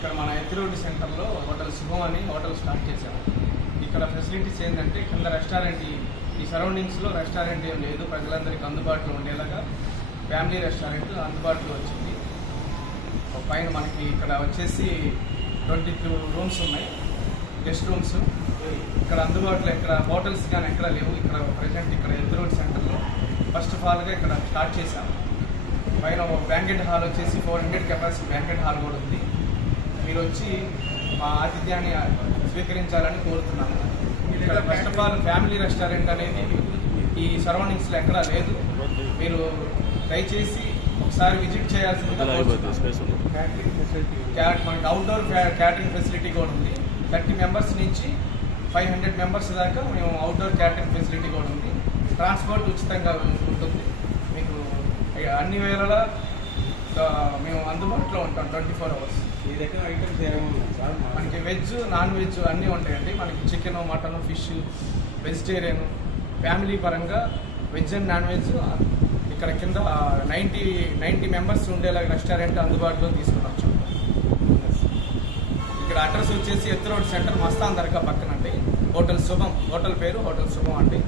ఇక్కడ మన ఎత్తిరోడ్డు సెంటర్లో హోటల్ శుభం అని హోటల్ స్టార్ట్ చేశాము ఇక్కడ ఫెసిలిటీస్ ఏంటంటే కింద రెస్టారెంట్ ఈ- సరౌండింగ్స్లో రెస్టారెంట్ ఏం లేదు. ప్రజలందరికీ అందుబాటులో ఉండేలాగా ఫ్యామిలీ రెస్టారెంట్ అందుబాటులో వచ్చింది. పైన మనకి ఇక్కడ వచ్చేసి ట్వంటీ టూ రూమ్స్ ఉన్నాయి. Guest rooms. ఇక్కడ అందుబాటులో ఇక్కడ హోటల్స్ కానీ ఎక్కడ లేవు. ఇక్కడ ప్రజెంట్ ఇక్కడ ఎత్తిరోడ్ సెంటర్లో ఫస్ట్ ఆఫ్ ఆల్గా ఇక్కడ స్టార్ట్ చేశాము. పైన బ్యాంకెట్ హాల్ వచ్చేసి four hundred capacity banquet hall కూడా ఉంది. మీరు వచ్చి మా ఆతిథ్యాన్ని స్వీకరించాలని కోరుతున్నాను ఇక్కడ first of all family restaurant అనేది ఈ సరౌండింగ్స్లో ఎక్కడా లేదు. మీరు దయచేసి ఒకసారి విజిట్ చేయాల్సిందిగా. క్యాట్ మనకి అవుట్డోర్ క్యాటరింగ్ ఫెసిలిటీ కూడా ఉంది. థర్టీ మెంబర్స్ నుంచి ఫైవ్ హండ్రెడ్ మెంబర్స్ దాకా మేము అవుట్డోర్ క్యాటరింగ్ ఫెసిలిటీ కూడా ఉంది. ట్రాన్స్పోర్ట్ ఉచితంగా ఉంటుంది. మీకు అన్ని వేళలా మేము అందుబాటులో ఉంటాం ట్వంటీ ఫోర్ అవర్స్ మీ దగ్గర ఐటమ్స్ ఏమైనా సార్ మనకి. వెజ్ నాన్ వెజ్ అన్నీ ఉంటాయండి. మనకి chicken mutton fish vegetarian family పరంగా వెజ్ అండ్ నాన్ వెజ్ ఇక్కడ కింద నైంటీ నైంటీ మెంబర్స్ ఉండేలాగా రెస్టారెంట్ అందుబాటులో తీసుకురావచ్చు ఇక్కడ అడ్రస్ వచ్చేసి ఎత్తు రోడ్ సెంటర్ మస్తాన్ దర్గా పక్కనండి. హోటల్ శుభం. హోటల్ పేరు హోటల్ శుభం అండి.